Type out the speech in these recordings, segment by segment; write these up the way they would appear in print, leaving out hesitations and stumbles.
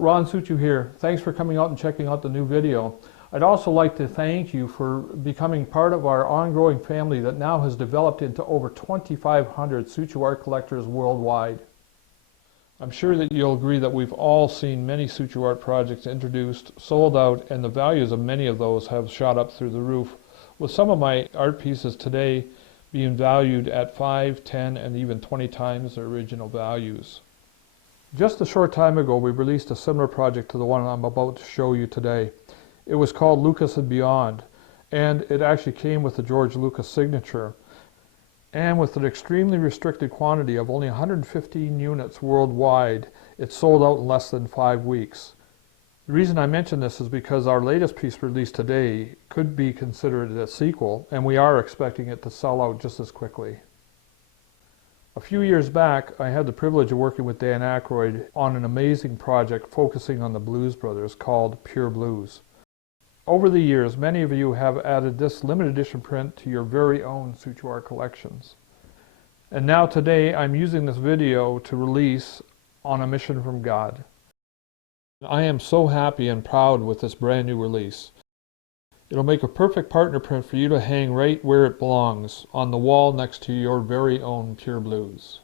Ron Suchiu here. Thanks for coming out and checking out the new video. I'd also like to thank you for becoming part of our ongoing family that now has developed into over 2,500 Suchiu art collectors worldwide. I'm sure that you'll agree that we've all seen many Suchiu art projects introduced, sold out, and the values of many of those have shot up through the roof, with some of my art pieces today being valued at 5, 10, and even 20 times their original values. Just a short time ago, we released a similar project to the one I'm about to show you today. It was called Lucas and Beyond, and it actually came with the George Lucas signature. And with an extremely restricted quantity of only 115 units worldwide, it sold out in less than 5 weeks. The reason I mention this is because our latest piece released today could be considered a sequel, and we are expecting it to sell out just as quickly. A few years back, I had the privilege of working with Dan Aykroyd on an amazing project focusing on the Blues Brothers called Pure Blues. Over the years, many of you have added this limited edition print to your very own Suchiu art collections. And now today, I'm using this video to release On a Mission from God. I am so happy and proud with this brand new release. It'll make a perfect partner print for you to hang right where it belongs, on the wall next to your very own Pure Blues.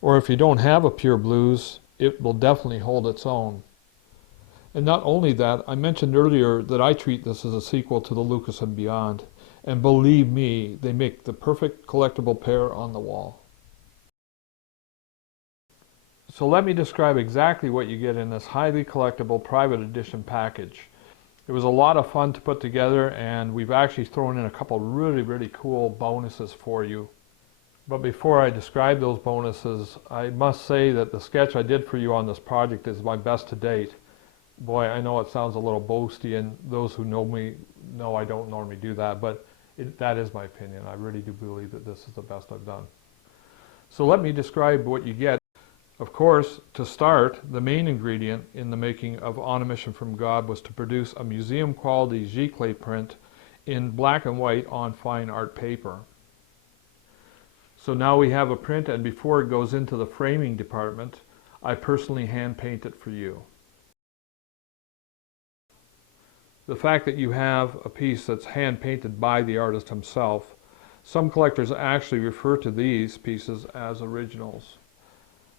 Or if you don't have a Pure Blues, it will definitely hold its own. And not only that, I mentioned earlier that I treat this as a sequel to the Lucas and Beyond. And believe me, they make the perfect collectible pair on the wall. So let me describe exactly what you get in this highly collectible private edition package. It was a lot of fun to put together, and we've actually thrown in a couple really cool bonuses for you. But before I describe those bonuses, I must say that the sketch I did for you on this project is my best to date. Boy, I know it sounds a little boasty, and those who know me know I don't normally do that, but that is my opinion. I really do believe that this is the best I've done. So let me describe what you get. Of course, to start, the main ingredient in the making of On a Mission from God was to produce a museum-quality giclée print in black and white on fine art paper. So now we have a print, and before it goes into the framing department, I personally hand-paint it for you. The fact that you have a piece that's hand-painted by the artist himself, some collectors actually refer to these pieces as originals.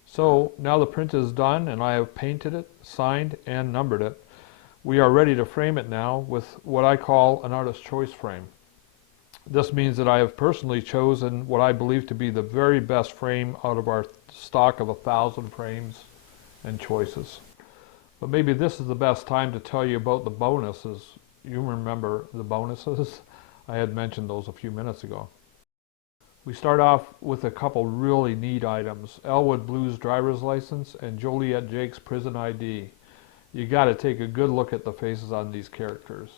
So now the print is done, and I have painted it, signed, and numbered it. We are ready to frame it now with what I call an artist's choice frame. This means that I have personally chosen what I believe to be the very best frame out of our stock of 1,000 frames and choices. But maybe this is the best time to tell you about the bonuses. You remember the bonuses? I had mentioned those a few minutes ago. We start off with a couple really neat items: Elwood Blues driver's license and Joliet Jake's prison ID. You got to take a good look at the faces on these characters.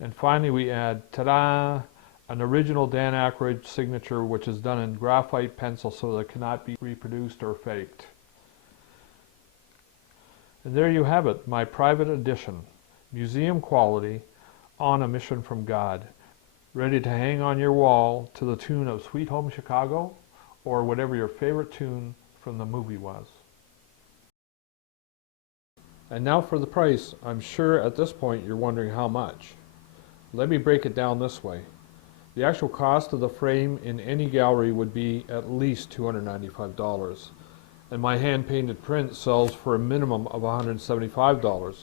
And finally we add, ta-da, an original Dan Aykroyd signature, which is done in graphite pencil so that it cannot be reproduced or faked. And there you have it, my private edition, museum quality, On a Mission from God. Ready to hang on your wall to the tune of Sweet Home Chicago, or whatever your favorite tune from the movie was. And now for the price. I'm sure at this point you're wondering how much. Let me break it down this way. The actual cost of the frame in any gallery would be at least $295, and my hand-painted print sells for a minimum of $175.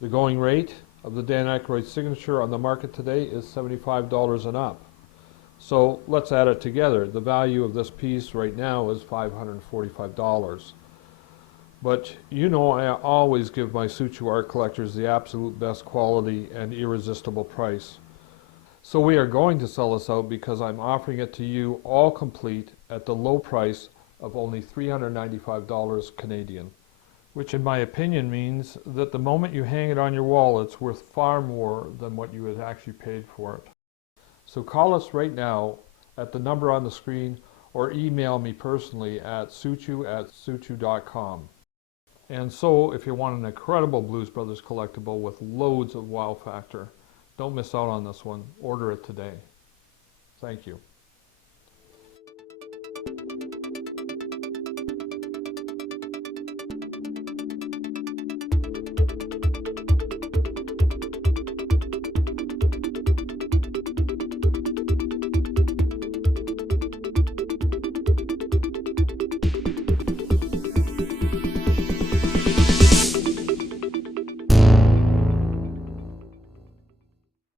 The going rate of the Dan Aykroyd signature on the market today is $75 and up. So let's add it together. The value of this piece right now is $545. But you know I always give my Suchiu art collectors the absolute best quality and irresistible price. So we are going to sell this out because I'm offering it to you all complete at the low price of only $395 Canadian. Which in my opinion means that the moment you hang it on your wall, it's worth far more than what you had actually paid for it. So call us right now at the number on the screen, or email me personally at suchiu@suchiu.com. And so if you want an incredible Blues Brothers collectible with loads of wow factor, don't miss out on this one. Order it today. Thank you.